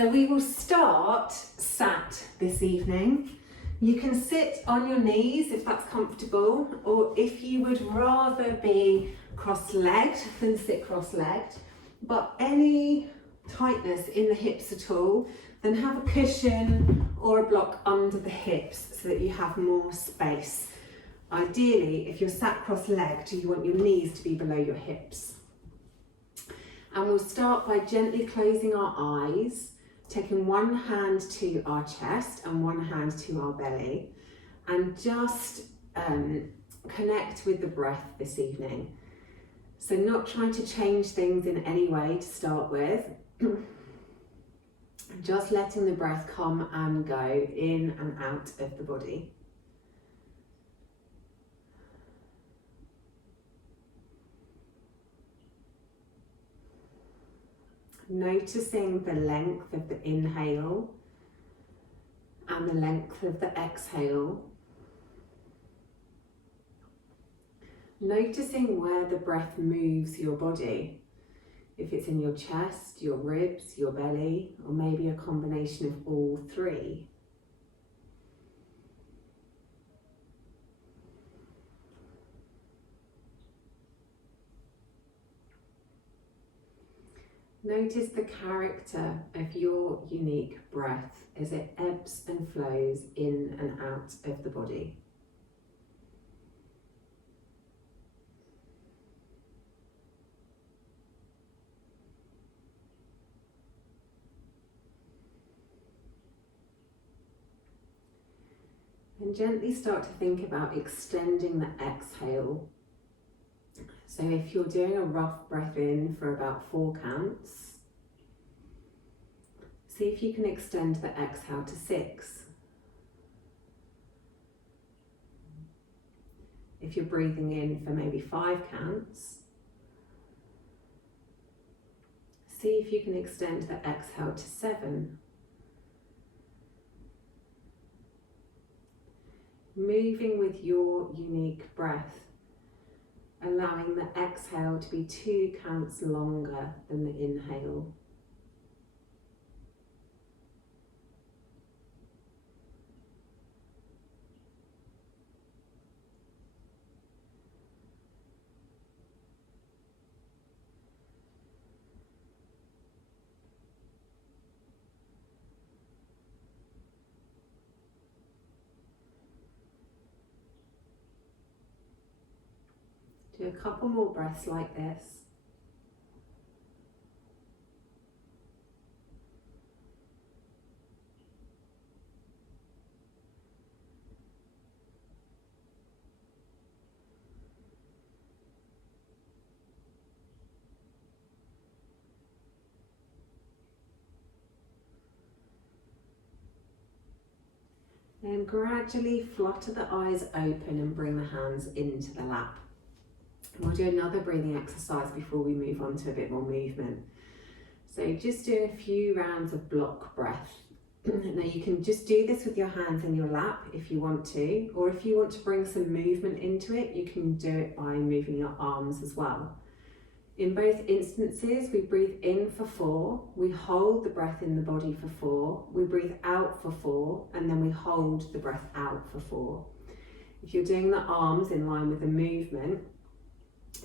So we will start sat this evening. You can sit on your knees if that's comfortable, or if you would rather be cross-legged, then sit cross-legged. But any tightness in the hips at all, then have a cushion or a block under the hips so that you have more space. Ideally, if you're sat cross-legged, you want your knees to be below your hips. And we'll start by gently closing our eyes, taking one hand to our chest and one hand to our belly, and just connect with the breath this evening. So not trying to change things in any way to start with, just letting the breath come and go in and out of the body. Noticing the length of the inhale and the length of the exhale. Noticing where the breath moves your body. If it's in your chest, your ribs, your belly, or maybe a combination of all three. Notice the character of your unique breath as it ebbs and flows in and out of the body. And gently start to think about extending the exhale. So if you're doing a rough breath in for about 4 counts, see if you can extend the exhale to 6. If you're breathing in for maybe 5 counts, see if you can extend the exhale to 7. Moving with your unique breath, allowing the exhale to be 2 counts longer than the inhale. Do a couple more breaths like this. Then gradually flutter the eyes open and bring the hands into the lap. We'll do another breathing exercise before we move on to a bit more movement. So just doing a few rounds of block breath. Now you can just do this with your hands in your lap if you want to, or if you want to bring some movement into it, you can do it by moving your arms as well. In both instances, we breathe in for 4, we hold the breath in the body for 4, we breathe out for 4, and then we hold the breath out for 4. If you're doing the arms in line with the movement,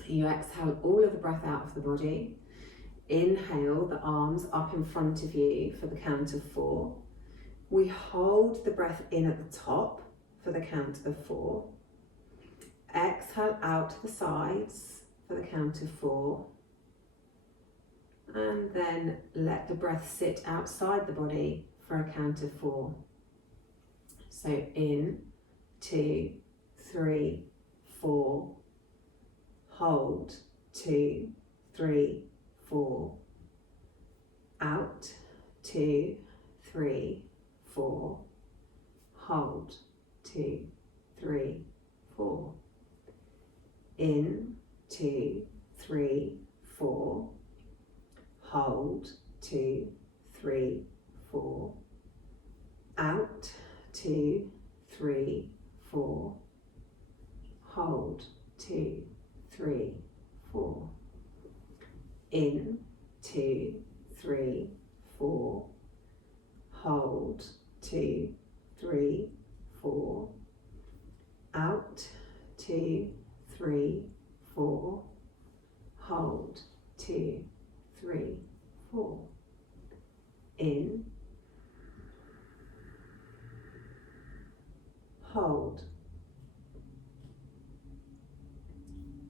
you exhale all of the breath out of the body. Inhale the arms up in front of you for the count of 4. We hold the breath in at the top for the count of 4. Exhale out to the sides for the count of 4. And then let the breath sit outside the body for a count of 4. So in, 2, 3, 4. Hold, 2, 3, 4. Out, 2, 3, 4. Hold, 2, 3, 4. In, 2, 3, 4. Hold, 2, 3, 4. Out, 2, 3, 4. Hold, 2, 3, 4. In, 2, 3, 4. hold, 2, 3, 4, out, 2, 3, 4, hold, 2, 3, 4, in, hold,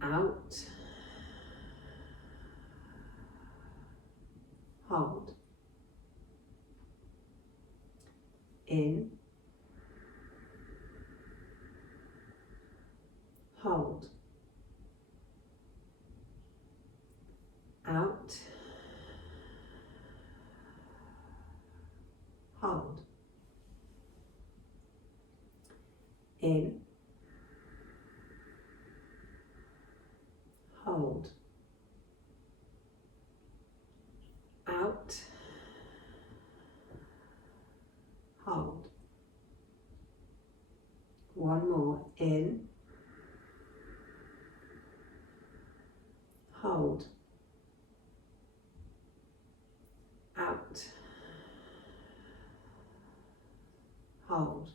out, hold, in, hold, out, hold, in, hold, out, hold. One more, in, hold, out, hold.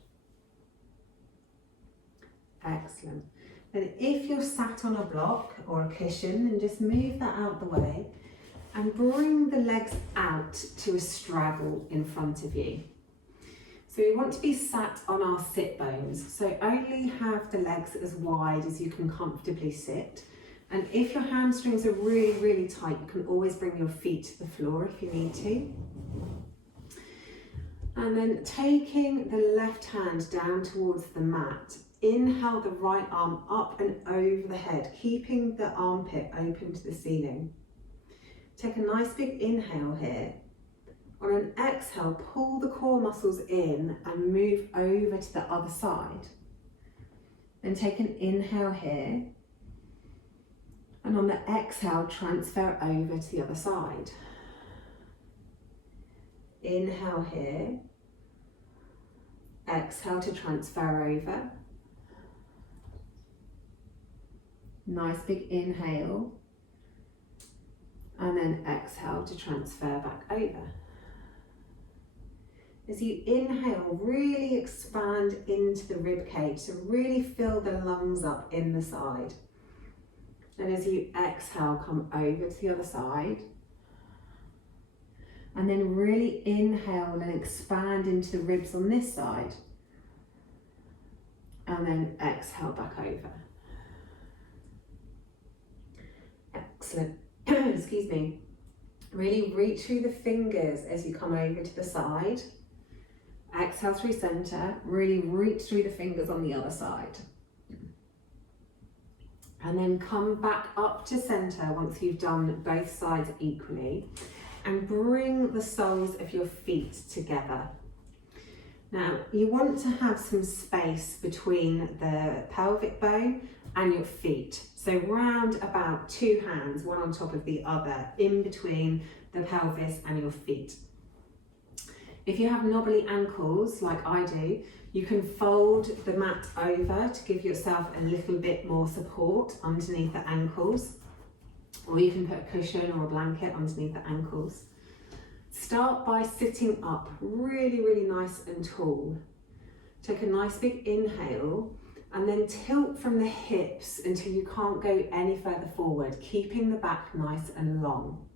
Excellent. Then if you're sat on a block or a cushion, then just move that out the way and bring the legs out to a straddle in front of you. So we want to be sat on our sit bones, so only have the legs as wide as you can comfortably sit. And if your hamstrings are really, really tight, you can always bring your feet to the floor if you need to. And then taking the left hand down towards the mat, inhale the right arm up and over the head, keeping the armpit open to the ceiling. Take a nice big inhale here. On an exhale, pull the core muscles in and move over to the other side. Then take an inhale here. And on the exhale, transfer over to the other side. Inhale here. Exhale to transfer over. Nice big inhale. And then exhale to transfer back over. As you inhale, really expand into the rib cage, so really fill the lungs up in the side. And as you exhale, come over to the other side. And then really inhale and expand into the ribs on this side. And then exhale back over. Excellent. Excuse me. Really reach through the fingers as you come over to the side. Exhale through center, really reach through the fingers on the other side. And then come back up to center once you've done both sides equally. And bring the soles of your feet together. Now, you want to have some space between the pelvic bone and your feet. So round about 2 hands, one on top of the other, in between the pelvis and your feet. If you have knobbly ankles, like I do, you can fold the mat over to give yourself a little bit more support underneath the ankles, or you can put a cushion or a blanket underneath the ankles. Start by sitting up really, really nice and tall. Take a nice big inhale and then tilt from the hips until you can't go any further forward, keeping the back nice and long.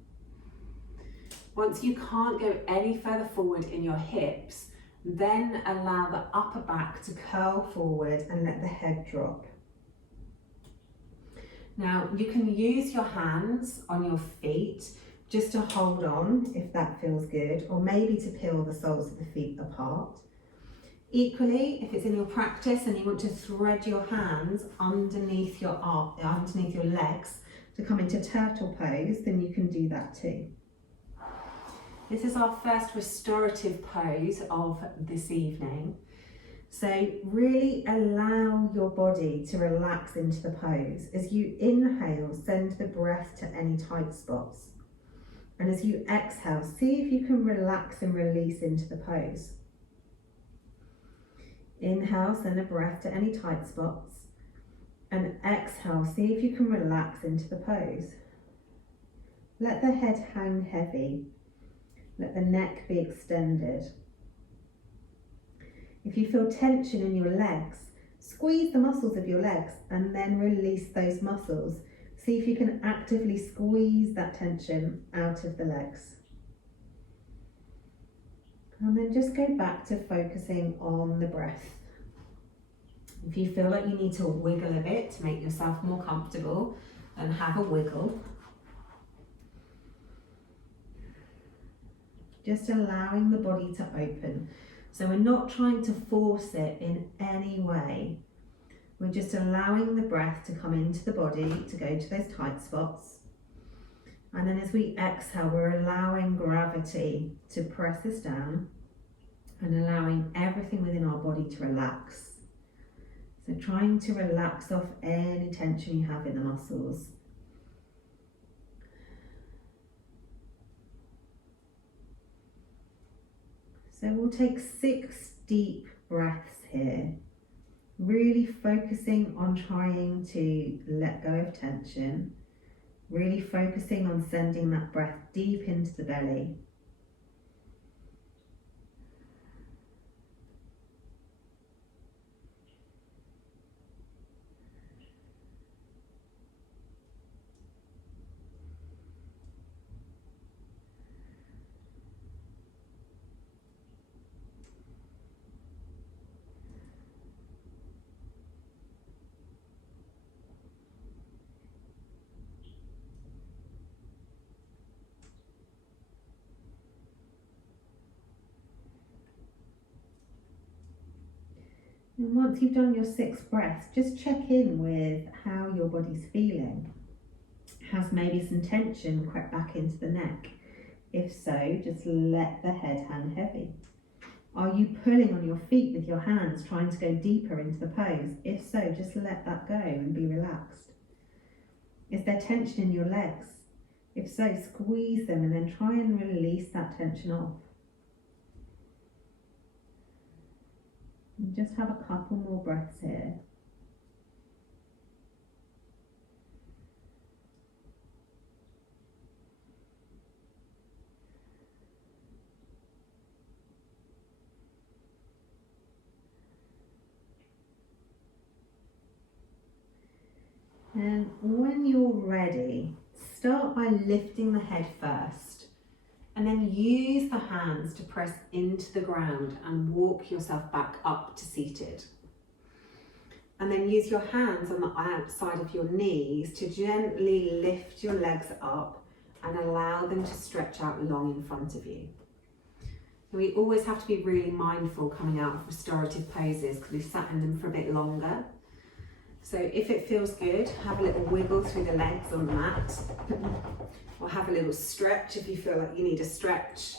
Once you can't go any further forward in your hips, then allow the upper back to curl forward and let the head drop. Now, you can use your hands on your feet just to hold on if that feels good, or maybe to peel the soles of the feet apart. Equally, if it's in your practice and you want to thread your hands underneath your legs to come into turtle pose, then you can do that too. This is our first restorative pose of this evening. So really allow your body to relax into the pose. As you inhale, send the breath to any tight spots. And as you exhale, see if you can relax and release into the pose. Inhale, send a breath to any tight spots. And exhale, see if you can relax into the pose. Let the head hang heavy. Let the neck be extended. If you feel tension in your legs, squeeze the muscles of your legs and then release those muscles. See if you can actively squeeze that tension out of the legs. And then just go back to focusing on the breath. If you feel like you need to wiggle a bit to make yourself more comfortable, then have a wiggle. Just allowing the body to open. So we're not trying to force it in any way. We're just allowing the breath to come into the body, to go to those tight spots. And then as we exhale, we're allowing gravity to press us down and allowing everything within our body to relax. So trying to relax off any tension you have in the muscles. So we'll take 6 deep breaths here, really focusing on trying to let go of tension, really focusing on sending that breath deep into the belly. And once you've done your 6 breaths, just check in with how your body's feeling. Has maybe some tension crept back into the neck? If so, just let the head hang heavy. Are you pulling on your feet with your hands, trying to go deeper into the pose? If so, just let that go and be relaxed. Is there tension in your legs? If so, squeeze them and then try and release that tension off. And just have a couple more breaths here. And when you're ready, start by lifting the head first. And then use the hands to press into the ground and walk yourself back up to seated. And then use your hands on the outside of your knees to gently lift your legs up and allow them to stretch out long in front of you. So we always have to be really mindful coming out of restorative poses because we've sat in them for a bit longer. So if it feels good, have a little wiggle through the legs on the mat. Or have a little stretch if you feel like you need a stretch.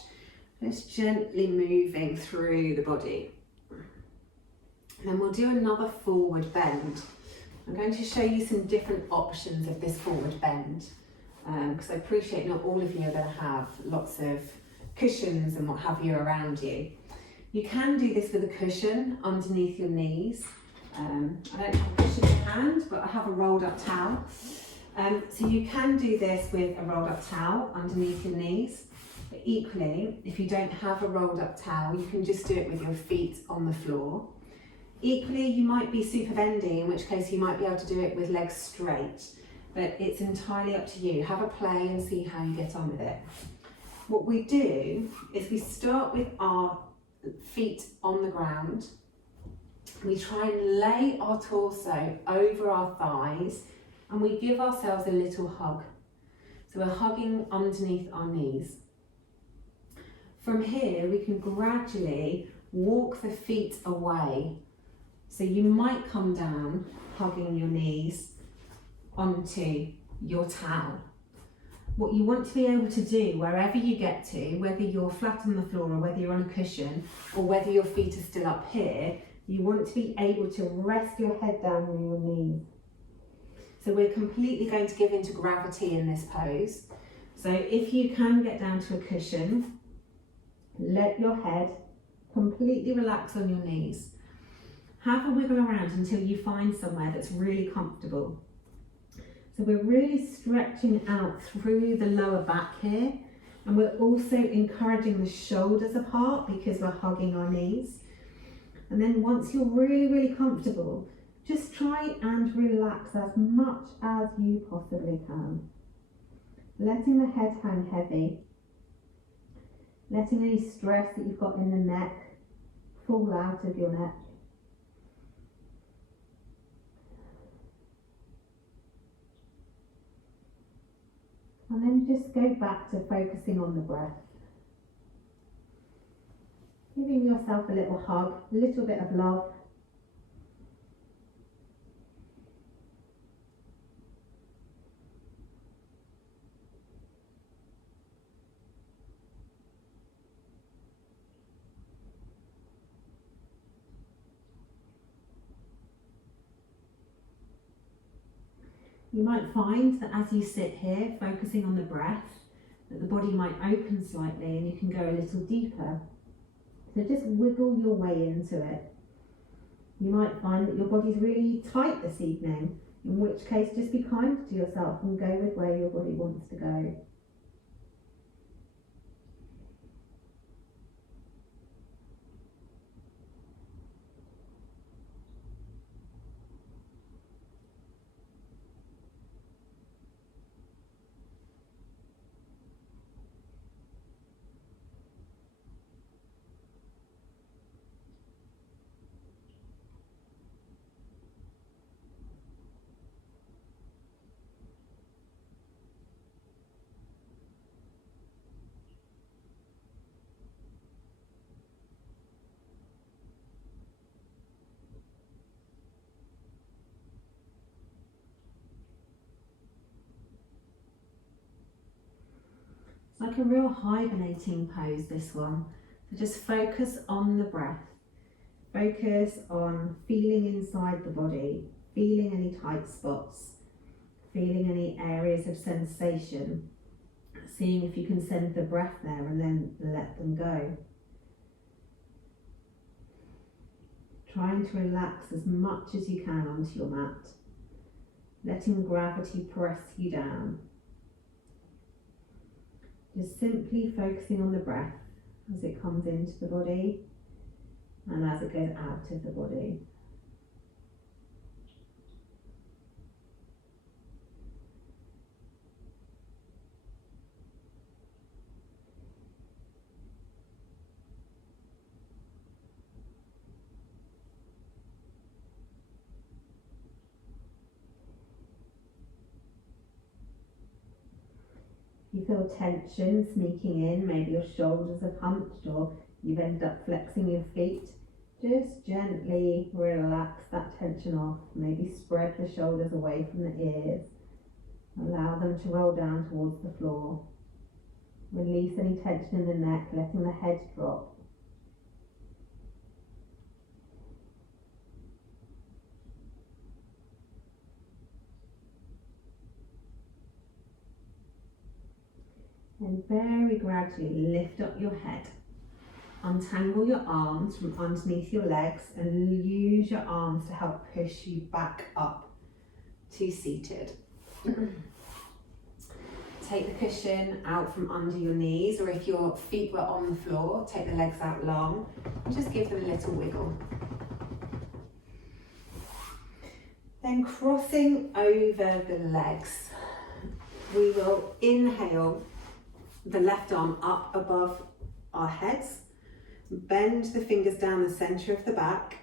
Just gently moving through the body. And then we'll do another forward bend. I'm going to show you some different options of this forward bend because I appreciate not all of you are going to have lots of cushions and what have you around you. You can do this with a cushion underneath your knees. I don't have a cushion in hand, but I have a rolled up towel. So you can do this with a rolled up towel underneath your knees, but equally, if you don't have a rolled up towel, you can just do it with your feet on the floor. Equally, you might be super bendy, in which case you might be able to do it with legs straight, but it's entirely up to you. Have a play and see how you get on with it. What we do is we start with our feet on the ground. We try and lay our torso over our thighs and we give ourselves a little hug. So we're hugging underneath our knees. From here, we can gradually walk the feet away. So you might come down, hugging your knees onto your towel. What you want to be able to do, wherever you get to, whether you're flat on the floor or whether you're on a cushion, or whether your feet are still up here, you want to be able to rest your head down on your knees. So we're completely going to give into gravity in this pose. So if you can get down to a cushion, let your head completely relax on your knees. Have a wiggle around until you find somewhere that's really comfortable. So we're really stretching out through the lower back here, and we're also encouraging the shoulders apart because we're hugging our knees. And then once you're really, really comfortable, just try and relax as much as you possibly can. Letting the head hang heavy. Letting any stress that you've got in the neck fall out of your neck. And then just go back to focusing on the breath. Giving yourself a little hug, a little bit of love. You might find that as you sit here, focusing on the breath, that the body might open slightly and you can go a little deeper. So just wiggle your way into it. You might find that your body's really tight this evening, in which case just be kind to yourself and go with where your body wants to go. It's like a real hibernating pose, this one. So just focus on the breath. Focus on feeling inside the body, feeling any tight spots, feeling any areas of sensation, seeing if you can send the breath there and then let them go. Trying to relax as much as you can onto your mat, letting gravity press you down. Just simply focusing on the breath as it comes into the body and as it goes out of the body. You feel tension sneaking in, maybe your shoulders are hunched or you've ended up flexing your feet. Just gently relax that tension off. Maybe spread the shoulders away from the ears. Allow them to roll down towards the floor. Release any tension in the neck, letting the head drop. And very gradually lift up your head. Untangle your arms from underneath your legs and use your arms to help push you back up to seated. Take the cushion out from under your knees, or if your feet were on the floor, take the legs out long and just give them a little wiggle. Then crossing over the legs, we will inhale the left arm up above our heads, bend the fingers down the centre of the back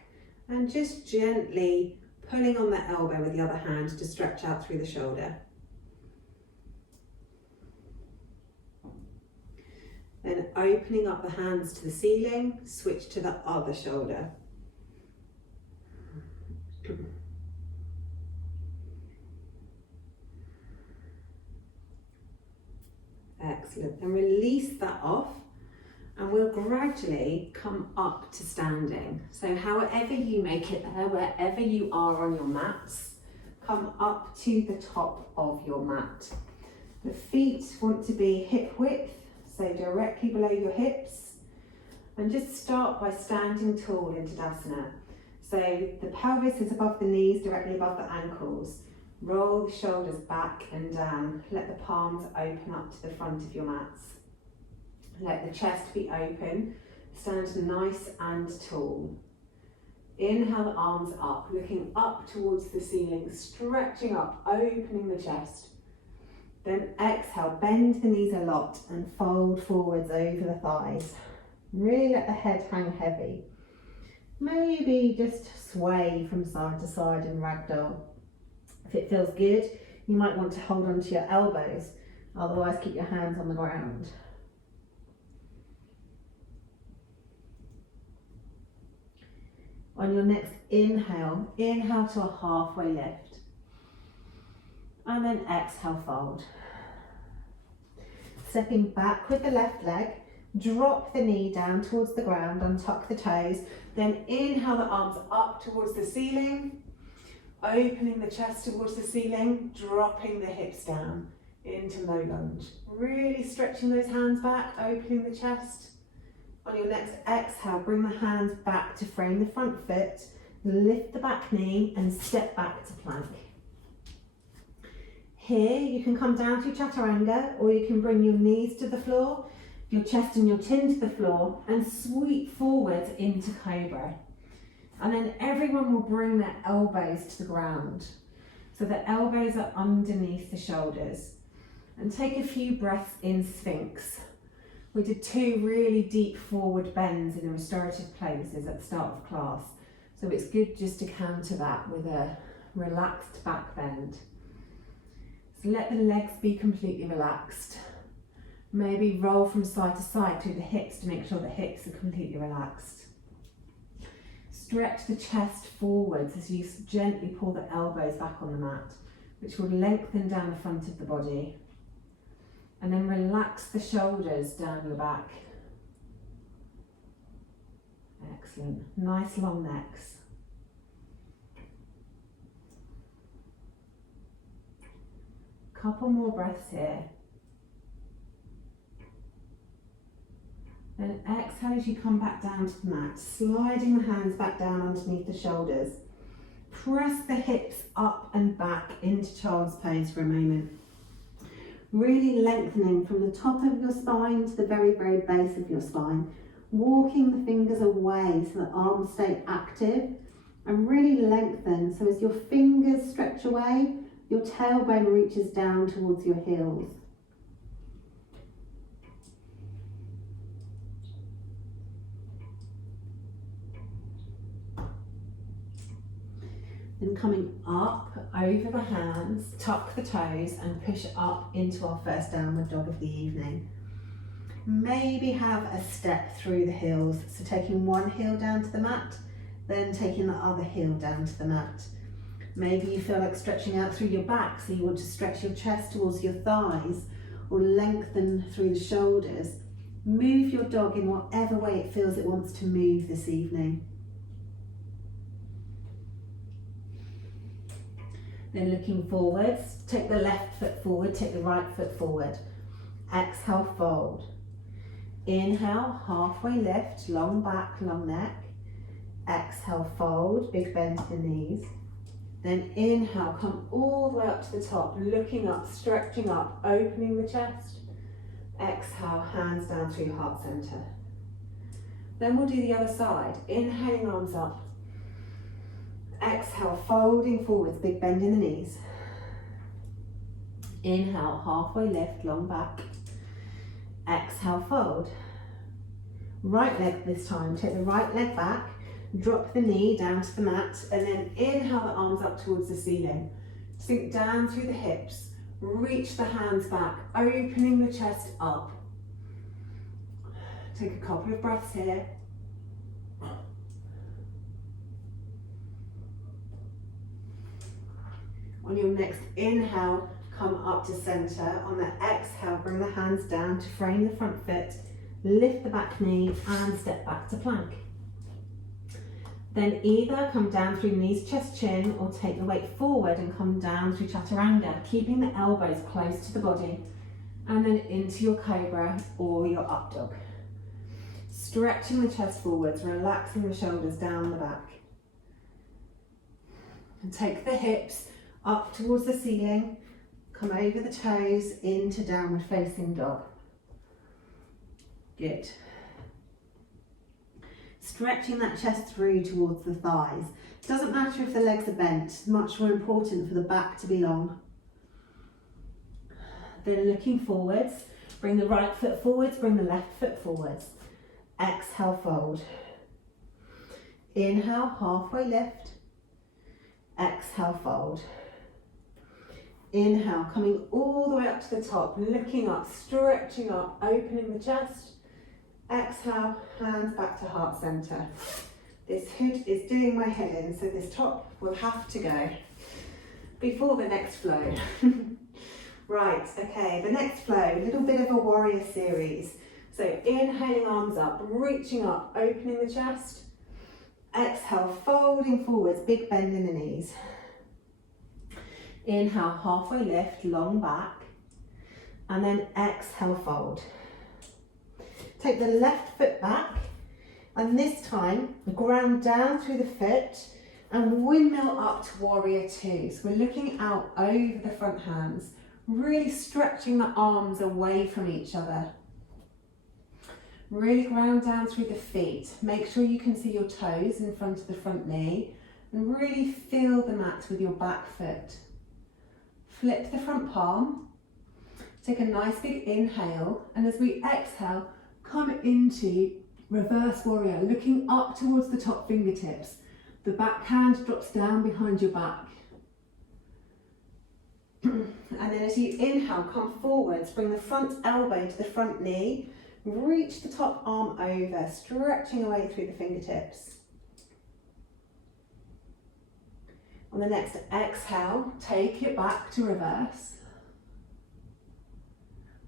and just gently pulling on the elbow with the other hand to stretch out through the shoulder. Then opening up the hands to the ceiling, switch to the other shoulder. Excellent. And release that off and we'll gradually come up to standing. So however you make it there, wherever you are on your mats, come up to the top of your mat. The feet want to be hip width, so directly below your hips. And just start by standing tall in Tadasana. So the pelvis is above the knees, directly above the ankles. Roll the shoulders back and down. Let the palms open up to the front of your mats. Let the chest be open. Stand nice and tall. Inhale the arms up, looking up towards the ceiling, stretching up, opening the chest. Then exhale, bend the knees a lot and fold forwards over the thighs. Really let the head hang heavy. Maybe just sway from side to side in ragdoll. If it feels good, you might want to hold on to your elbows, otherwise keep your hands on the ground. On your next inhale, inhale to a halfway lift. And then exhale, fold. Stepping back with the left leg, drop the knee down towards the ground, untuck the toes, then inhale the arms up towards the ceiling, opening the chest towards the ceiling, dropping the hips down into low lunge. Really stretching those hands back, opening the chest. On your next exhale, bring the hands back to frame the front foot, lift the back knee and step back to plank. Here you can come down to chaturanga, or you can bring your knees to the floor, your chest and your chin to the floor, and sweep forwards into cobra. And then everyone will bring their elbows to the ground. So the elbows are underneath the shoulders. And take a few breaths in Sphinx. We did 2 really deep forward bends in the restorative poses at the start of class. So it's good just to counter that with a relaxed back bend. So let the legs be completely relaxed. Maybe roll from side to side through the hips to make sure the hips are completely relaxed. Stretch the chest forwards as you gently pull the elbows back on the mat, which will lengthen down the front of the body. And then relax the shoulders down your back. Excellent. Nice long necks. Couple more breaths here. Then exhale as you come back down to the mat, sliding the hands back down underneath the shoulders. Press the hips up and back into child's pose for a moment. Really lengthening from the top of your spine to the very, very base of your spine. Walking the fingers away so the arms stay active and really lengthen. So as your fingers stretch away, your tailbone reaches down towards your heels. Then coming up over the hands, tuck the toes and push up into our first downward dog of the evening. Maybe have a step through the heels. So taking one heel down to the mat, then taking the other heel down to the mat. Maybe you feel like stretching out through your back, so you want to stretch your chest towards your thighs or lengthen through the shoulders. Move your dog in whatever way it feels it wants to move this evening. Then looking forwards, take the left foot forward, take the right foot forward. Exhale, fold. Inhale, halfway lift, long back, long neck. Exhale, fold, big bend to the knees. Then inhale, come all the way up to the top, looking up, stretching up, opening the chest. Exhale, hands down through heart center. Then we'll do the other side. Inhaling, arms up. Exhale, folding forwards, big bend in the knees. Inhale, halfway lift, long back. Exhale, fold. Right leg this time, take the right leg back, drop the knee down to the mat, and then inhale the arms up towards the ceiling. Sink down through the hips, reach the hands back, opening the chest up. Take a couple of breaths here. On your next inhale, come up to center. On the exhale, bring the hands down to frame the front foot, lift the back knee and step back to plank. Then either come down through knees, chest, chin, or take the weight forward and come down through chaturanga, keeping the elbows close to the body, and then into your cobra or your up dog. Stretching the chest forwards, relaxing the shoulders down the back. And take the hips up towards the ceiling, come over the toes into downward facing dog. Good. stretching that chest through towards the thighs. Doesn't matter if the legs are bent, it's much more important for the back to be long. Then looking forwards, bring the right foot forwards, bring the left foot forwards. Exhale, fold. Inhale, halfway lift. Exhale, fold. Inhale, coming all the way up to the top, looking up, stretching up, opening the chest. Exhale, hands back to heart center. This hood is doing my head in, so this top will have to go before the next flow. Right, okay, the next flow, a little bit of a warrior series. So inhaling, arms up, reaching up, opening the chest. Exhale, folding forwards, big bend in the knees. Inhale, halfway lift, long back. And then exhale, fold. Take the left foot back, and this time ground down through the foot and windmill up to warrior two. So we're looking out over the front hands, really stretching the arms away from each other. Really ground down through the feet. Make sure you can see your toes in front of the front knee and really feel the mat with your back foot. Flip the front palm. Take a nice big inhale, and as we exhale, come into reverse warrior, looking up towards the top fingertips. The back hand drops down behind your back. And then as you inhale, come forwards, bring the front elbow to the front knee, reach the top arm over, stretching away through the fingertips. On the next exhale, take it back to reverse.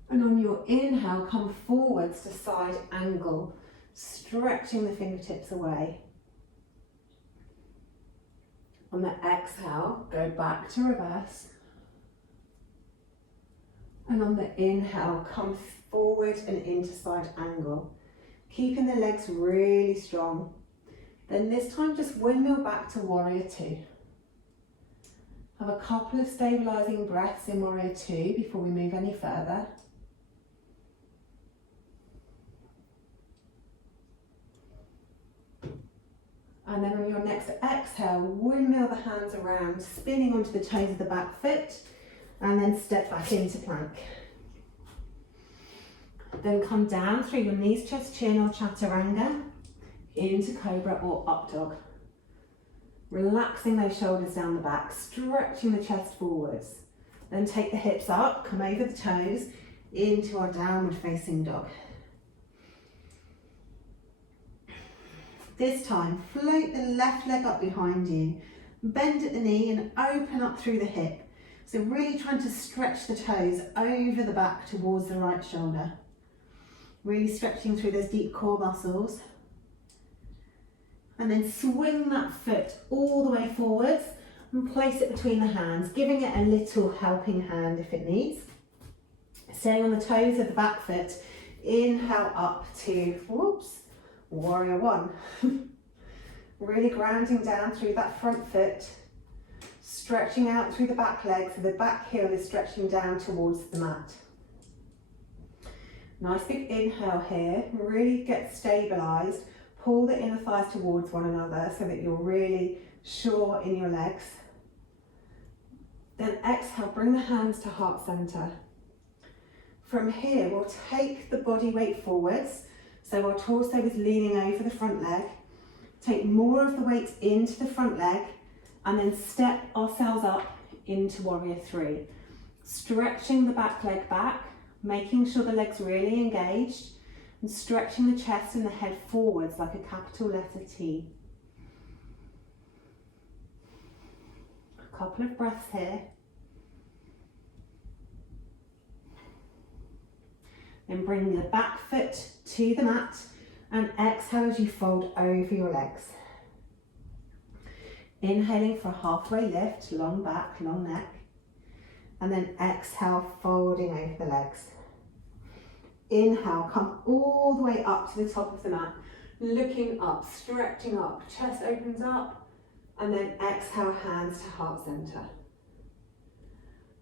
And on your inhale, come forwards to side angle, stretching the fingertips away. On the exhale, go back to reverse. And on the inhale, come forward and into side angle, keeping the legs really strong. Then this time, just windmill back to warrior two. Have a couple of stabilizing breaths in warrior two before we move any further. And then on your next exhale, windmill the hands around, spinning onto the toes of the back foot, and then step back into plank. Then come down through your knees, chest, chin, or chaturanga, into cobra or up dog. Relaxing those shoulders down the back, stretching the chest forwards. Then take the hips up, come over the toes, into our downward facing dog. This time, float the left leg up behind you, bend at the knee and open up through the hip. So really trying to stretch the toes over the back towards the right shoulder. Really stretching through those deep core muscles. And then swing that foot all the way forwards and place it between the hands, giving it a little helping hand if it needs. Staying on the toes of the back foot, inhale up to, warrior one. Really grounding down through that front foot, stretching out through the back leg so the back heel is stretching down towards the mat. Nice big inhale here, really get stabilized. Pull the inner thighs towards one another so that you're really sure in your legs. Then exhale, bring the hands to heart center. From here, we'll take the body weight forwards. So our torso is leaning over the front leg. Take more of the weight into the front leg and then step ourselves up into warrior three. Stretching the back leg back, making sure the leg's really engaged and stretching the chest and the head forwards like a capital letter T. A couple of breaths here. Then bring the back foot to the mat and exhale as you fold over your legs. Inhaling for a halfway lift, long back, long neck. And then exhale, folding over the legs. Inhale, come all the way up to the top of the mat, looking up, stretching up, chest opens up, and then exhale, hands to heart center.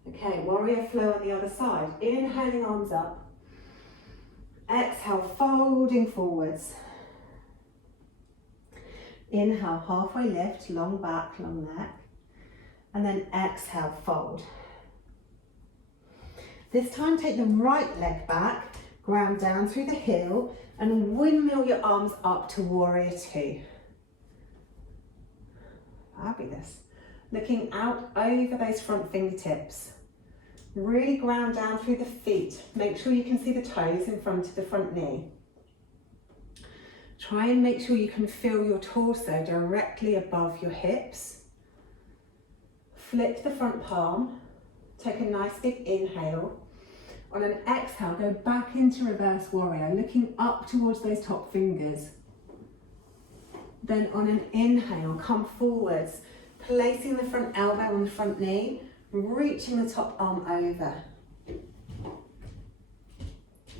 Okay, warrior flow on the other side. Inhaling, arms up. Exhale, folding forwards. Inhale, halfway lift, long back, long neck. And then exhale, fold. This time take the right leg back, ground down through the heel, and windmill your arms up to warrior two. Fabulous. Looking out over those front fingertips. Really ground down through the feet. Make sure you can see the toes in front of the front knee. Try and make sure you can feel your torso directly above your hips. Flip the front palm. Take a nice big inhale. On an exhale, go back into reverse warrior, looking up towards those top fingers. Then on an inhale, come forwards, placing the front elbow on the front knee, reaching the top arm over.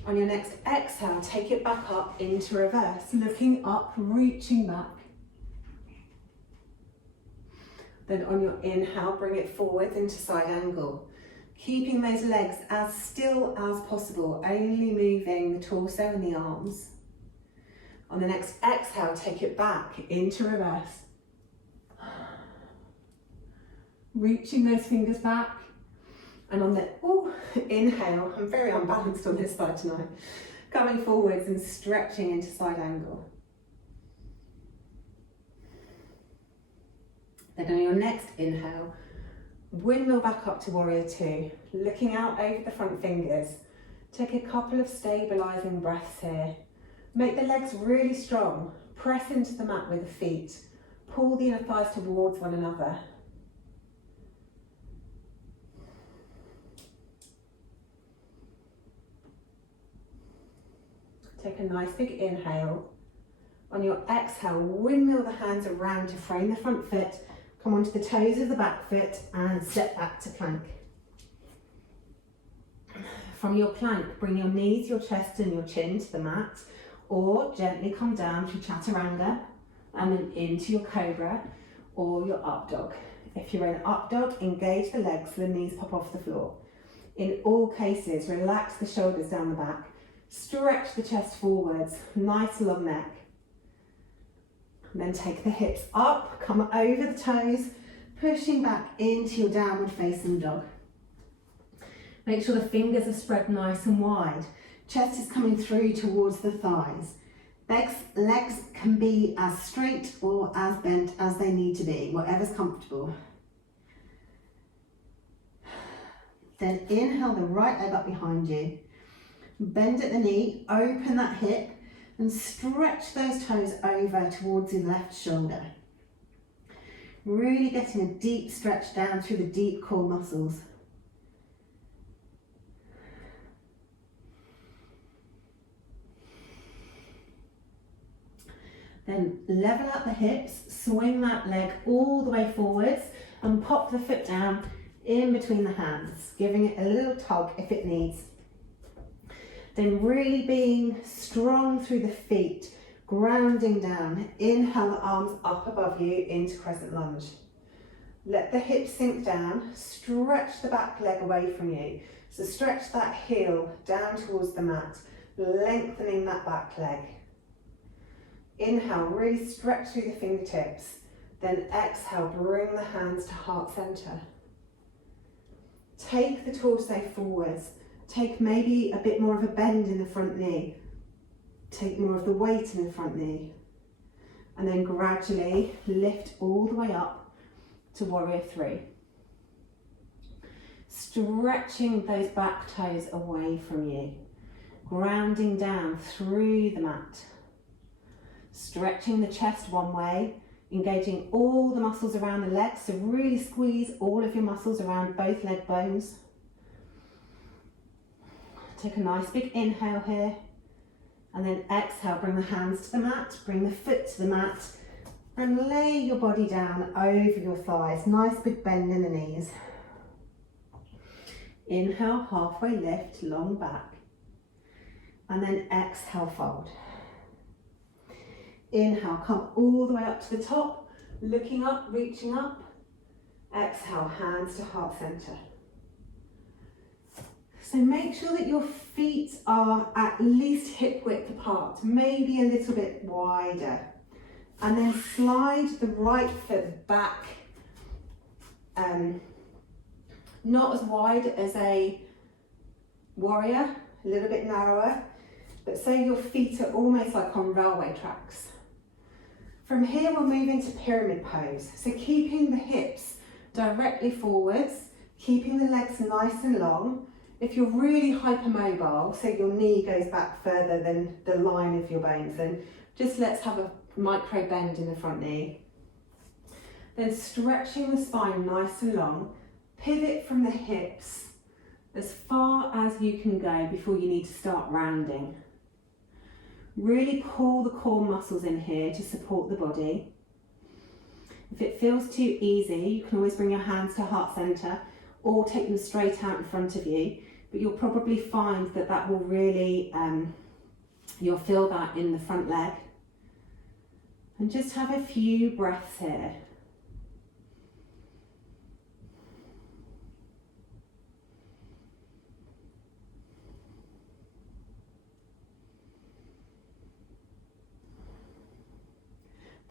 On your next exhale, take it back up into reverse, looking up, reaching back. Then on your inhale, bring it forwards into side angle. Keeping those legs as still as possible, only moving the torso and the arms. On the next exhale, take it back into reverse. Reaching those fingers back. And on the inhale, I'm very unbalanced on this side tonight. Coming forwards and stretching into side angle. Then on your next inhale, windmill back up to warrior two, looking out over the front fingers. Take a couple of stabilizing breaths here. Make the legs really strong. Press into the mat with the feet. Pull the inner thighs towards one another. Take a nice big inhale. On your exhale, windmill the hands around to frame the front foot. Come onto the toes of the back foot and step back to plank. From your plank, bring your knees, your chest and your chin to the mat, or gently come down to chaturanga and then into your cobra or your up dog. If you're in up dog, engage the legs so the knees pop off the floor. In all cases, relax the shoulders down the back, stretch the chest forwards, nice long neck. And then take the hips up, come over the toes, pushing back into your downward facing dog. Make sure the fingers are spread nice and wide. Chest is coming through towards the thighs. Legs can be as straight or as bent as they need to be, whatever's comfortable. Then inhale the right leg up behind you. Bend at the knee, open that hip, and stretch those toes over towards the left shoulder. Really getting a deep stretch down through the deep core muscles. Then level out the hips, swing that leg all the way forwards and pop the foot down in between the hands, giving it a little tug if it needs. Then really being strong through the feet, grounding down. Inhale the arms up above you into Crescent Lunge. Let the hips sink down, stretch the back leg away from you. So stretch that heel down towards the mat, lengthening that back leg. Inhale, really stretch through the fingertips. Then exhale, bring the hands to heart center. Take the torso forwards. Take maybe a bit more of a bend in the front knee. Take more of the weight in the front knee. And then gradually lift all the way up to warrior three. Stretching those back toes away from you. Grounding down through the mat. Stretching the chest one way, engaging all the muscles around the legs, so really squeeze all of your muscles around both leg bones. Take a nice big inhale here, and then exhale, bring the hands to the mat, bring the foot to the mat, and lay your body down over your thighs. Nice big bend in the knees. Inhale, halfway lift, long back, and then exhale, fold. Inhale, come all the way up to the top, looking up, reaching up. Exhale, hands to heart center. So make sure that your feet are at least hip width apart, maybe a little bit wider. And then slide the right foot back, not as wide as a warrior, a little bit narrower, but so your feet are almost like on railway tracks. From here we'll move into pyramid pose. So keeping the hips directly forwards, keeping the legs nice and long. If you're really hypermobile, so your knee goes back further than the line of your bones, then just let's have a micro bend in the front knee. Then stretching the spine nice and long, pivot from the hips as far as you can go before you need to start rounding. Really pull the core muscles in here to support the body. If it feels too easy, you can always bring your hands to heart center or take them straight out in front of you, but you'll probably find that that will really, you'll feel that in the front leg. And just have a few breaths here.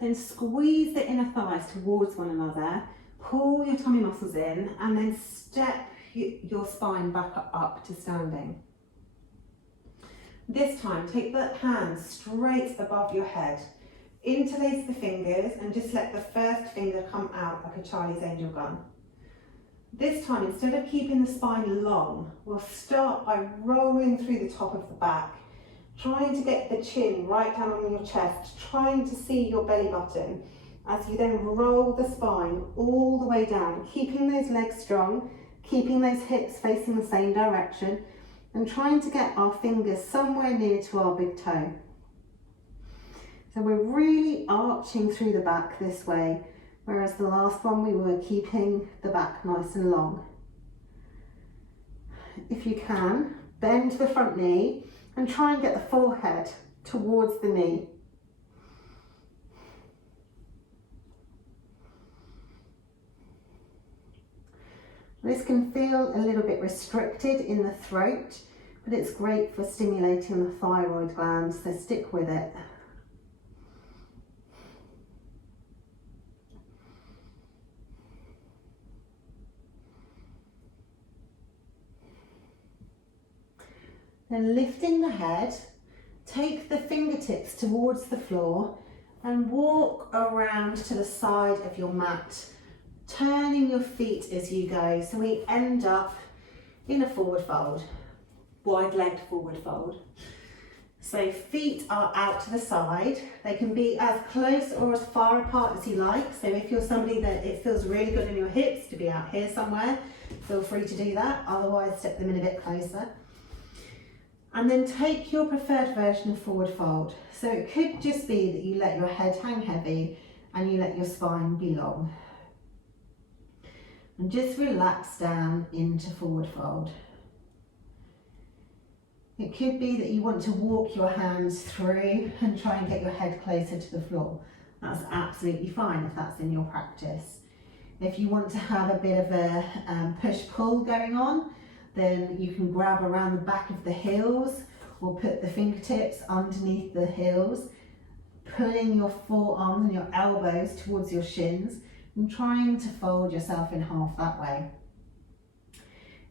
Then squeeze the inner thighs towards one another, pull your tummy muscles in, and then step your spine back up to standing. This time, take the hands straight above your head. Interlace the fingers and just let the first finger come out like a Charlie's Angel gun. This time, instead of keeping the spine long, we'll start by rolling through the top of the back, trying to get the chin right down on your chest, trying to see your belly button as you then roll the spine all the way down, keeping those legs strong, keeping those hips facing the same direction, and trying to get our fingers somewhere near to our big toe. So we're really arching through the back this way, whereas the last one we were keeping the back nice and long. If you can, bend the front knee and try and get the forehead towards the knee. This can feel a little bit restricted in the throat, but it's great for stimulating the thyroid gland, so stick with it. Then lifting the head, take the fingertips towards the floor and walk around to the side of your mat, turning your feet as you go. So we end up in a forward fold, wide-legged forward fold. So feet are out to the side. They can be as close or as far apart as you like. So if you're somebody that it feels really good in your hips to be out here somewhere, feel free to do that. Otherwise, step them in a bit closer. And then take your preferred version of forward fold. So it could just be that you let your head hang heavy and you let your spine be long. And just relax down into forward fold. It could be that you want to walk your hands through and try and get your head closer to the floor. That's absolutely fine if that's in your practice. If you want to have a bit of a push-pull going on, then you can grab around the back of the heels or put the fingertips underneath the heels, pulling your forearms and your elbows towards your shins and trying to fold yourself in half that way.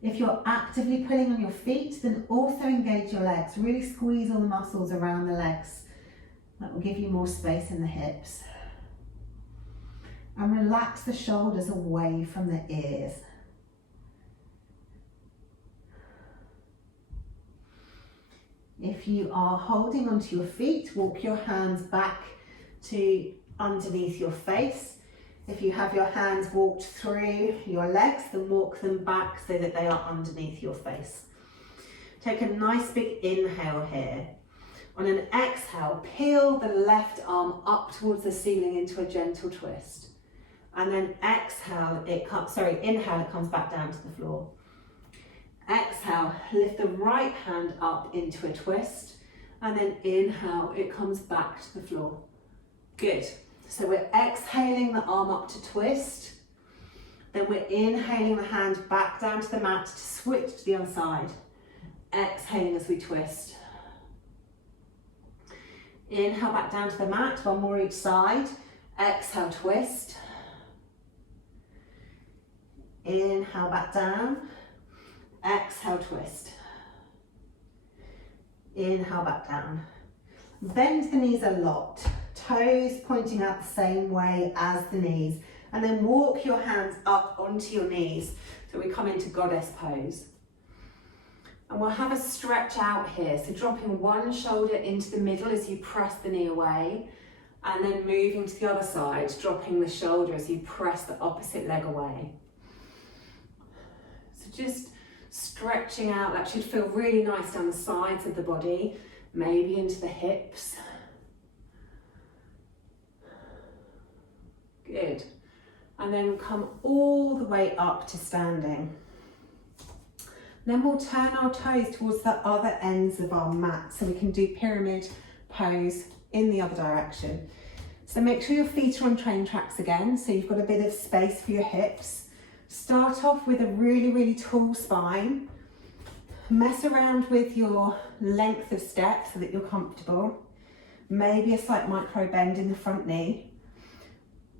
If you're actively pulling on your feet, then also engage your legs. Really squeeze all the muscles around the legs. That will give you more space in the hips. And relax the shoulders away from the ears. If you are holding onto your feet, walk your hands back to underneath your face. If you have your hands walked through your legs, then walk them back so that they are underneath your face. Take a nice big inhale here. On an exhale, peel the left arm up towards the ceiling into a gentle twist. And then inhale, it comes back down to the floor. Exhale, lift the right hand up into a twist, and then inhale, it comes back to the floor. Good. So we're exhaling the arm up to twist, then we're inhaling the hand back down to the mat to switch to the other side. Exhaling as we twist. Inhale back down to the mat, one more each side. Exhale, twist. Inhale back down. Exhale, twist. Inhale back down. Bend the knees a lot. Toes pointing out the same way as the knees. And then walk your hands up onto your knees. So we come into goddess pose. And we'll have a stretch out here. So dropping one shoulder into the middle as you press the knee away. And then moving to the other side, dropping the shoulder as you press the opposite leg away. So just stretching out. That should feel really nice down the sides of the body. Maybe into the hips. Good. And then come all the way up to standing. Then we'll turn our toes towards the other ends of our mat so we can do pyramid pose in the other direction. So make sure your feet are on train tracks again, so you've got a bit of space for your hips. Start off with a really, really tall spine. Mess around with your length of step so that you're comfortable. Maybe a slight micro bend in the front knee.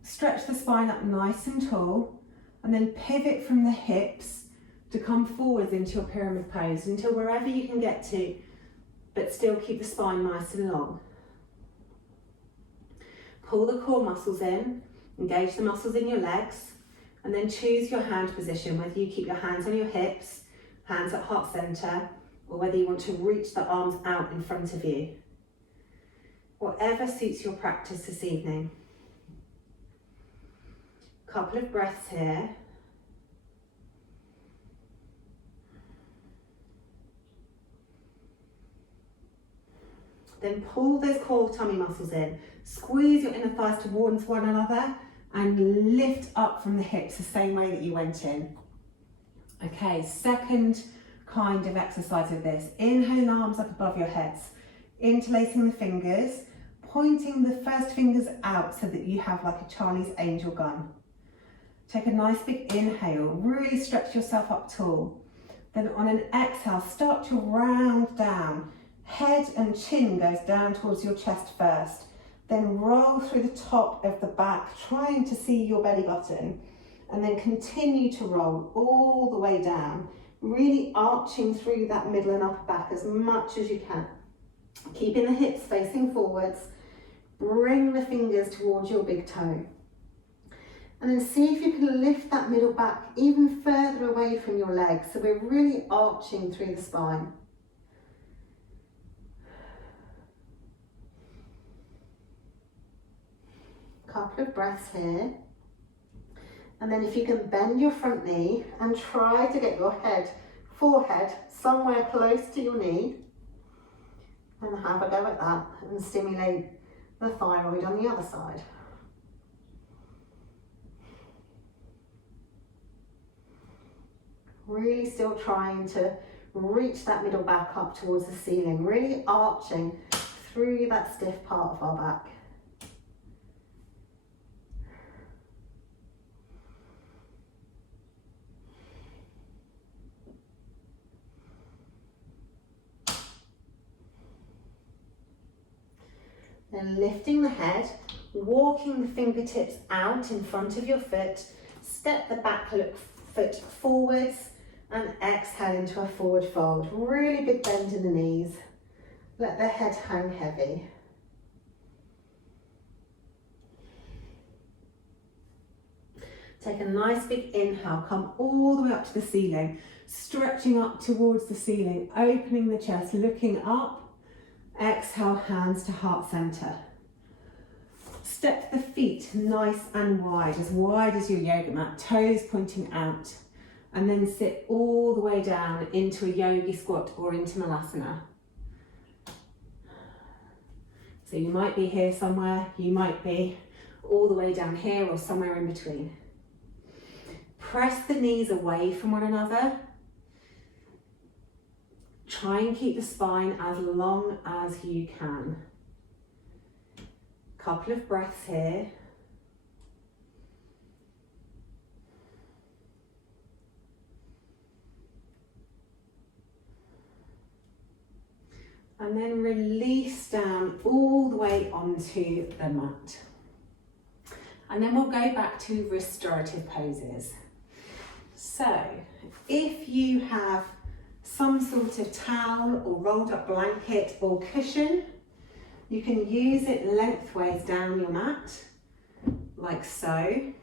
Stretch the spine up nice and tall, and then pivot from the hips to come forwards into your pyramid pose until wherever you can get to, but still keep the spine nice and long. Pull the core muscles in, engage the muscles in your legs, and then choose your hand position, whether you keep your hands on your hips, hands at heart center, or whether you want to reach the arms out in front of you. Whatever suits your practice this evening. Couple of breaths here. Then pull those core tummy muscles in. Squeeze your inner thighs towards one another and lift up from the hips the same way that you went in. Okay, second kind of exercise with this. Inhaling arms up above your heads. Interlacing the fingers, pointing the first fingers out so that you have like a Charlie's Angel gun. Take a nice big inhale, really stretch yourself up tall. Then on an exhale, start to round down. Head and chin goes down towards your chest first. Then roll through the top of the back, trying to see your belly button. And then continue to roll all the way down, really arching through that middle and upper back as much as you can. Keeping the hips facing forwards. Bring the fingers towards your big toe. And then see if you can lift that middle back even further away from your legs. So we're really arching through the spine. Couple of breaths here. And then if you can bend your front knee and try to get your forehead somewhere close to your knee. And have a go at that and stimulate the thyroid on the other side. Really still trying to reach that middle back up towards the ceiling, really arching through that stiff part of our back. Then lifting the head, walking the fingertips out in front of your foot, step the back foot forwards and exhale into a forward fold. Really big bend in the knees. Let the head hang heavy. Take a nice big inhale, come all the way up to the ceiling, stretching up towards the ceiling, opening the chest, looking up. Exhale, hands to heart center. Step the feet nice and wide as your yoga mat, toes pointing out. And then sit all the way down into a yogi squat or into malasana. So you might be here somewhere, you might be all the way down here or somewhere in between. Press the knees away from one another. Try and keep the spine as long as you can. Couple of breaths here. And then release down all the onto the mat. And then we'll go back to restorative poses. So if you have some sort of towel or rolled up blanket or cushion, you can use it lengthways down your mat, like so.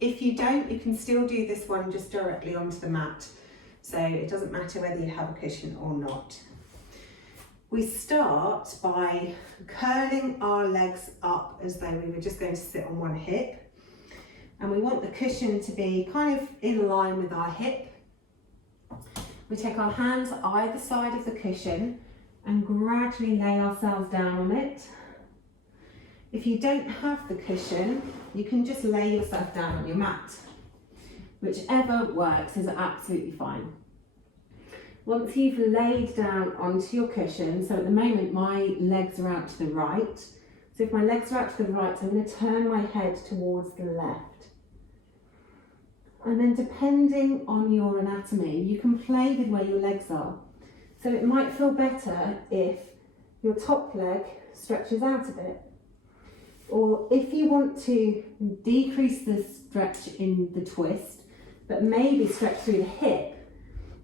If you don't, you can still do this one just directly onto the mat. So it doesn't matter whether you have a cushion or not. We start by curling our legs up as though we were just going to sit on one hip. And we want the cushion to be kind of in line with our hip. We take our hands either side of the cushion and gradually lay ourselves down on it. If you don't have the cushion, you can just lay yourself down on your mat. Whichever works is absolutely fine. Once you've laid down onto your cushion, so at the moment my legs are out to the right. So if my legs are out to the right, I'm going to turn my head towards the left. And then depending on your anatomy, you can play with where your legs are. So it might feel better if your top leg stretches out a bit. Or if you want to decrease the stretch in the twist, but maybe stretch through the hip,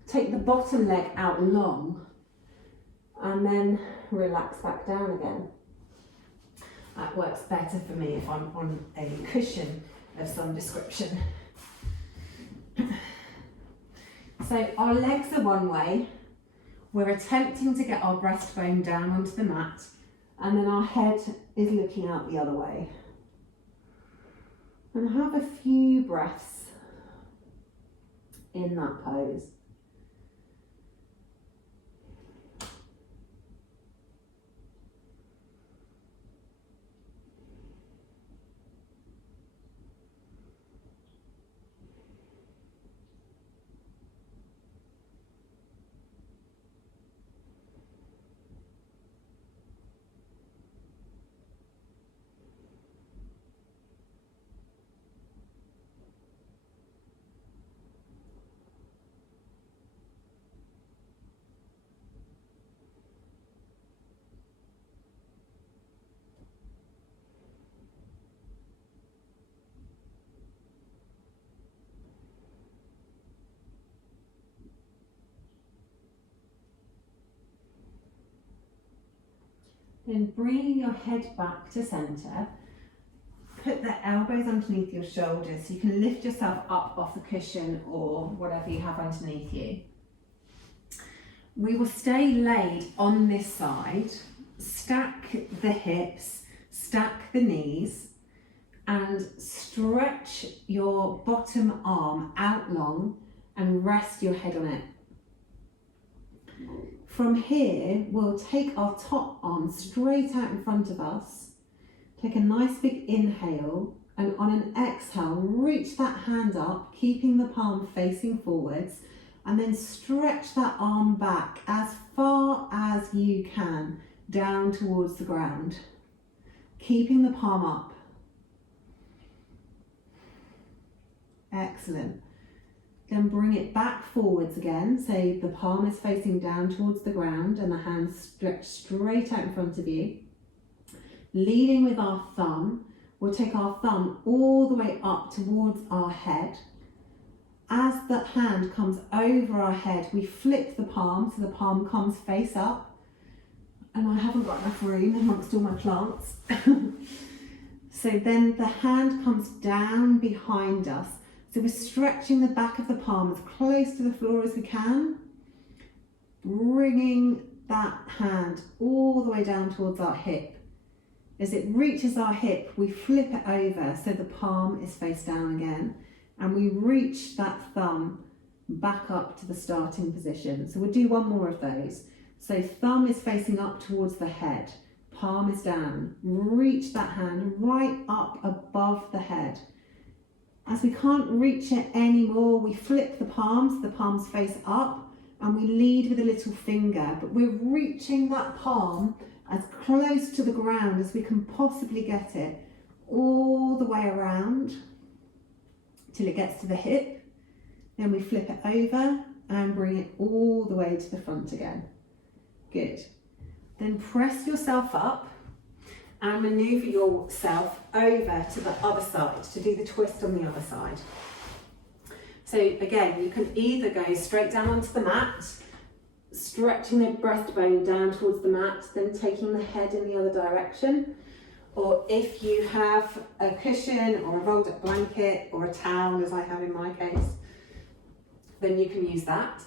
take the bottom leg out long and then relax back down again. That works better for me if I'm on a cushion of some description. So our legs are one way, we're attempting to get our breastbone down onto the mat, and then our head is looking out the other way. And have a few breaths in that pose. Then bringing your head back to centre, put the elbows underneath your shoulders so you can lift yourself up off the cushion or whatever you have underneath you. We will stay laid on this side, stack the hips, stack the knees, and stretch your bottom arm out long and rest your head on it. From here, we'll take our top arm straight out in front of us, take a nice big inhale, and on an exhale, reach that hand up, keeping the palm facing forwards, and then stretch that arm back as far as you can, down towards the ground, keeping the palm up. Excellent. Then bring it back forwards again, so the palm is facing down towards the ground and the hands stretched straight out in front of you. Leading with our thumb, we'll take our thumb all the way up towards our head. As the hand comes over our head, we flip the palm so the palm comes face up. And I haven't got enough room amongst all my plants. So then the hand comes down behind us. So we're stretching the back of the palm as close to the floor as we can, bringing that hand all the way down towards our hip. As it reaches our hip, we flip it over so the palm is face down again, and we reach that thumb back up to the starting position. So we'll do one more of those. So thumb is facing up towards the head, palm is down, reach that hand right up above the head. As we can't reach it anymore, we flip the palms face up, and we lead with a little finger, but we're reaching that palm as close to the ground as we can possibly get it, all the way around till it gets to the hip. Then we flip it over and bring it all the way to the front again. Good. Then press yourself up and manoeuvre yourself over to the other side to do the twist on the other side. So again, you can either go straight down onto the mat, stretching the breastbone down towards the mat, then taking the head in the other direction. Or if you have a cushion or a rolled up blanket or a towel, as I have in my case, then you can use that.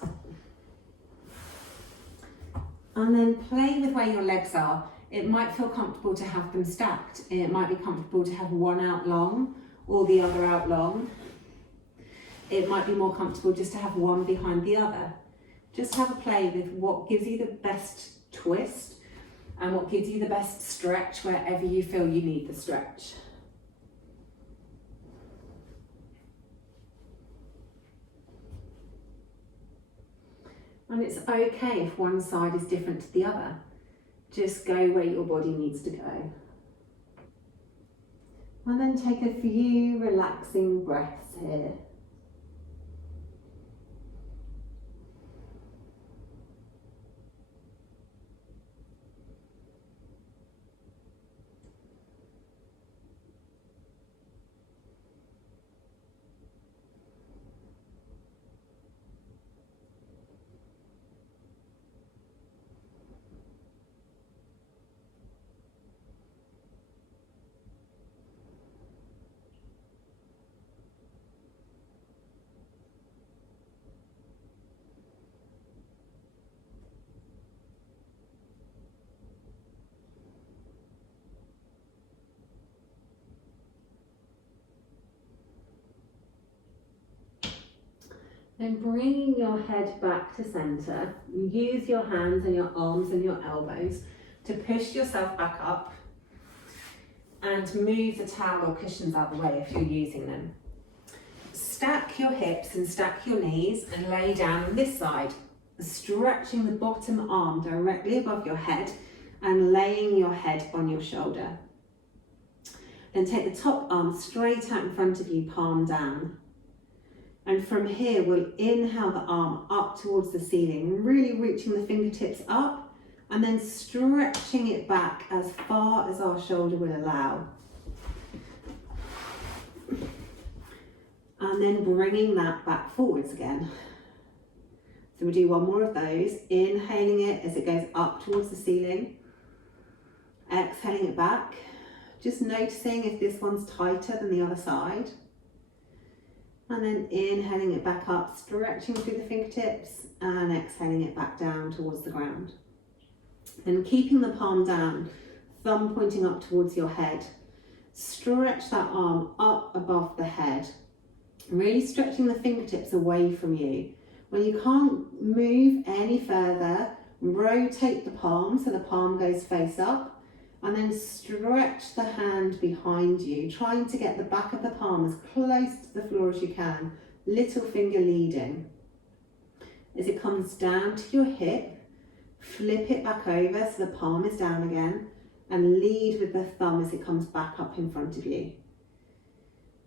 And then play with where your legs are. It might feel comfortable to have them stacked. It might be comfortable to have one out long or the other out long. It might be more comfortable just to have one behind the other. Just have a play with what gives you the best twist and what gives you the best stretch wherever you feel you need the stretch. And it's okay if one side is different to the other. Just go where your body needs to go. And then take a few relaxing breaths here. Then bringing your head back to centre, use your hands and your arms and your elbows to push yourself back up and move the towel or cushions out of the way if you're using them. Stack your hips and stack your knees and lay down on this side, stretching the bottom arm directly above your head and laying your head on your shoulder. Then take the top arm straight out in front of you, palm down. And from here, we'll inhale the arm up towards the ceiling, really reaching the fingertips up and then stretching it back as far as our shoulder will allow. And then bringing that back forwards again. So we'll do one more of those, inhaling it as it goes up towards the ceiling, exhaling it back, just noticing if this one's tighter than the other side. And then inhaling it back up, stretching through the fingertips and exhaling it back down towards the ground. Then keeping the palm down, thumb pointing up towards your head. Stretch that arm up above the head, really stretching the fingertips away from you. When you can't move any further, rotate the palm so the palm goes face up. And then stretch the hand behind you, trying to get the back of the palm as close to the floor as you can, little finger leading. As it comes down to your hip, flip it back over so the palm is down again, and lead with the thumb as it comes back up in front of you.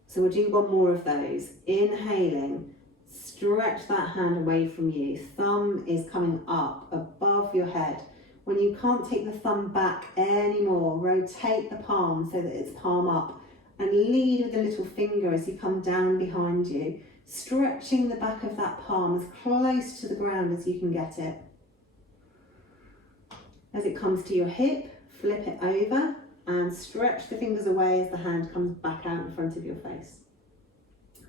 So we'll do one more of those. Inhaling, stretch that hand away from you. Thumb is coming up above your head. When you can't take the thumb back anymore, rotate the palm so that it's palm up and lead with the little finger as you come down behind you, stretching the back of that palm as close to the ground as you can get it. As it comes to your hip, flip it over and stretch the fingers away as the hand comes back out in front of your face.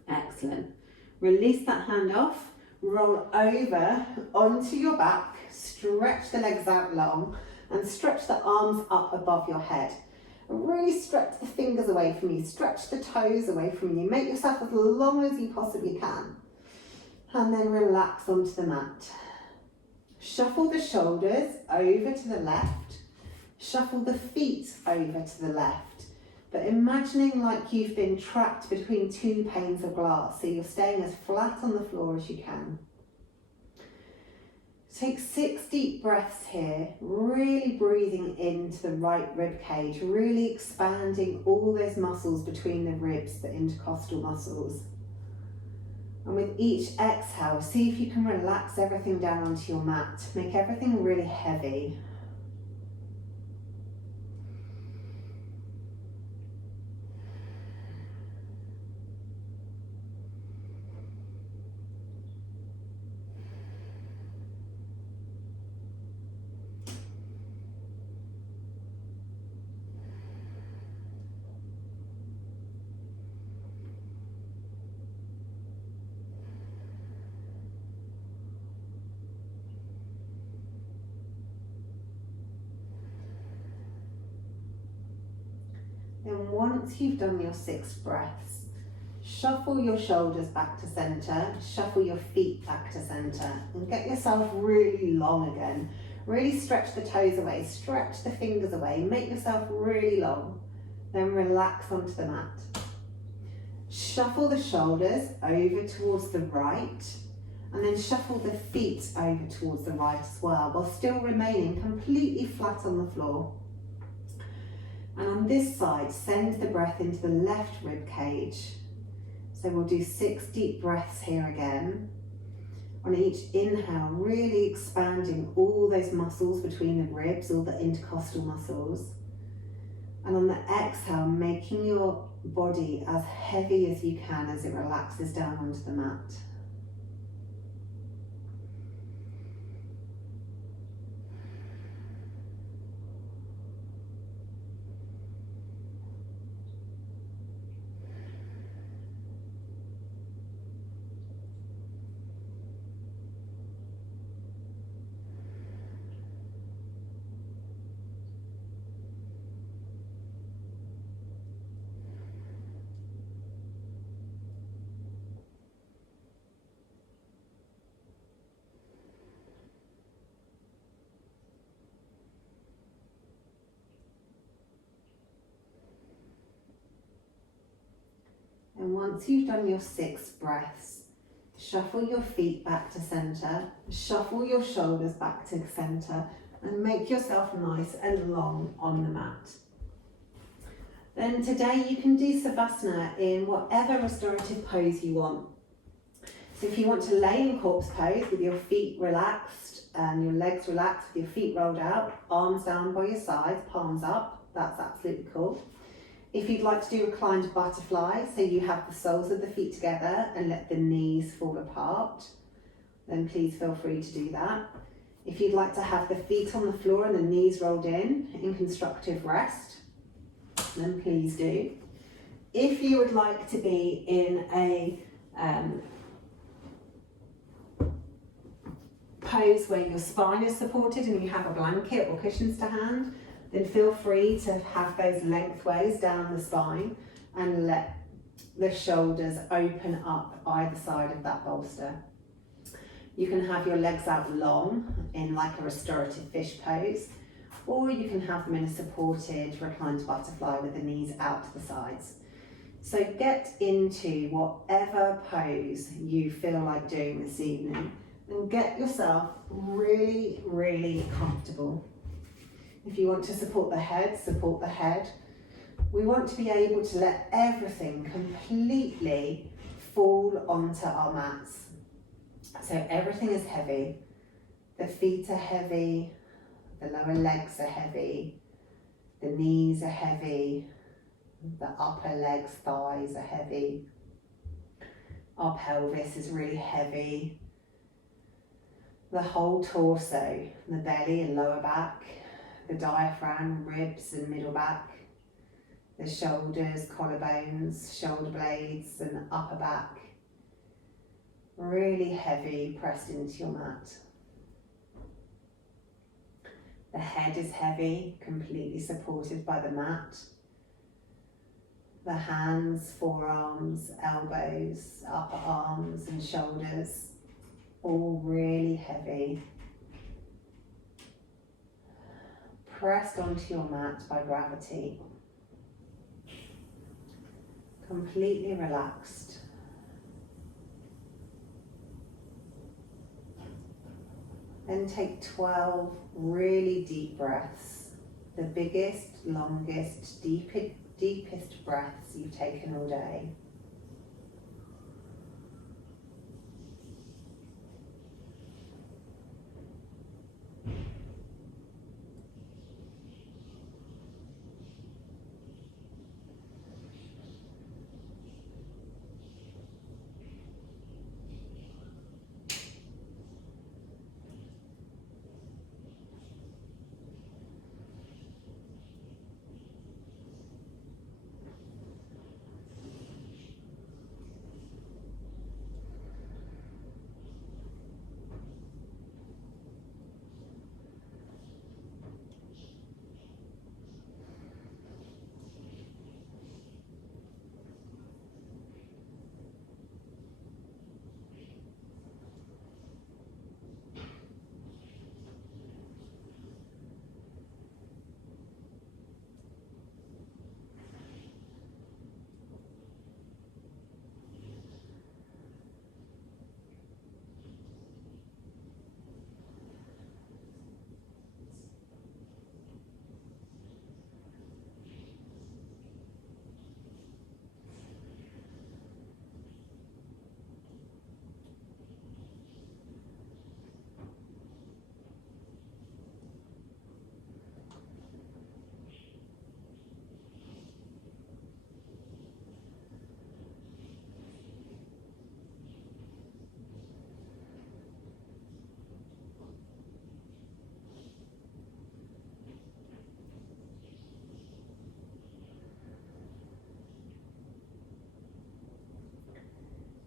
Excellent. Release that hand off. Roll over onto your back, stretch the legs out long and stretch the arms up above your head. Really stretch the fingers away from you, stretch the toes away from you. Make yourself as long as you possibly can. And then relax onto the mat. Shuffle the shoulders over to the left. Shuffle the feet over to the left. But imagining like you've been trapped between two panes of glass, so you're staying as flat on the floor as you can. Take 6 deep breaths here, really breathing into the right rib cage, really expanding all those muscles between the ribs, the intercostal muscles. And with each exhale, see if you can relax everything down onto your mat, make everything really heavy. Then once you've done your 6 breaths, shuffle your shoulders back to center, shuffle your feet back to center, and get yourself really long again. Really stretch the toes away, stretch the fingers away, make yourself really long. Then relax onto the mat. Shuffle the shoulders over towards the right, and then shuffle the feet over towards the right as well, while still remaining completely flat on the floor. And on this side, send the breath into the left rib cage. So we'll do 6 deep breaths here again. On each inhale, really expanding all those muscles between the ribs, all the intercostal muscles. And on the exhale, making your body as heavy as you can as it relaxes down onto the mat. And once you've done your 6 breaths, shuffle your feet back to center, shuffle your shoulders back to center, and make yourself nice and long on the mat. Then today you can do Savasana in whatever restorative pose you want. So if you want to lay in corpse pose with your feet relaxed and your legs relaxed with your feet rolled out, arms down by your sides, palms up, that's absolutely cool. If you'd like to do reclined butterfly, so you have the soles of the feet together and let the knees fall apart, then please feel free to do that. If you'd like to have the feet on the floor and the knees rolled in constructive rest, then please do. If you would like to be in a pose where your spine is supported and you have a blanket or cushions to hand, then feel free to have those lengthways down the spine and let the shoulders open up either side of that bolster. You can have your legs out long in like a restorative fish pose, or you can have them in a supported reclined butterfly with the knees out to the sides. So get into whatever pose you feel like doing this evening and get yourself really, really comfortable. If you want to support the head, support the head. We want to be able to let everything completely fall onto our mats. So everything is heavy. The feet are heavy, the lower legs are heavy, the knees are heavy, the upper legs, thighs are heavy. Our pelvis is really heavy. The whole torso, the belly and lower back, the diaphragm, ribs and middle back, the shoulders, collarbones, shoulder blades and upper back. Really heavy pressed into your mat. The head is heavy, completely supported by the mat. The hands, forearms, elbows, upper arms and shoulders, all really heavy. Pressed onto your mat by gravity. Completely relaxed. Then take 12 really deep breaths. The biggest, longest, deepest breaths you've taken all day.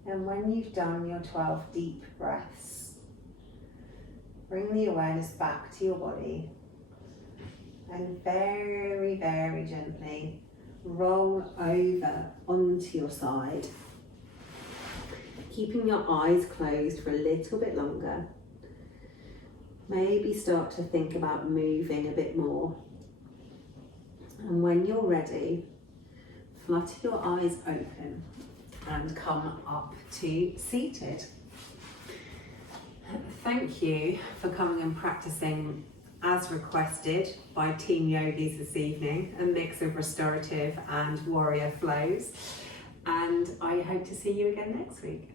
And when you've done your 12 deep breaths, bring the awareness back to your body and very, very gently roll over onto your side, keeping your eyes closed for a little bit longer. Maybe start to think about moving a bit more. And when you're ready, flutter your eyes open and come up to seated. Thank you for coming and practicing as requested by Team Yogis this evening, a mix of restorative and warrior flows. And I hope to see you again next week.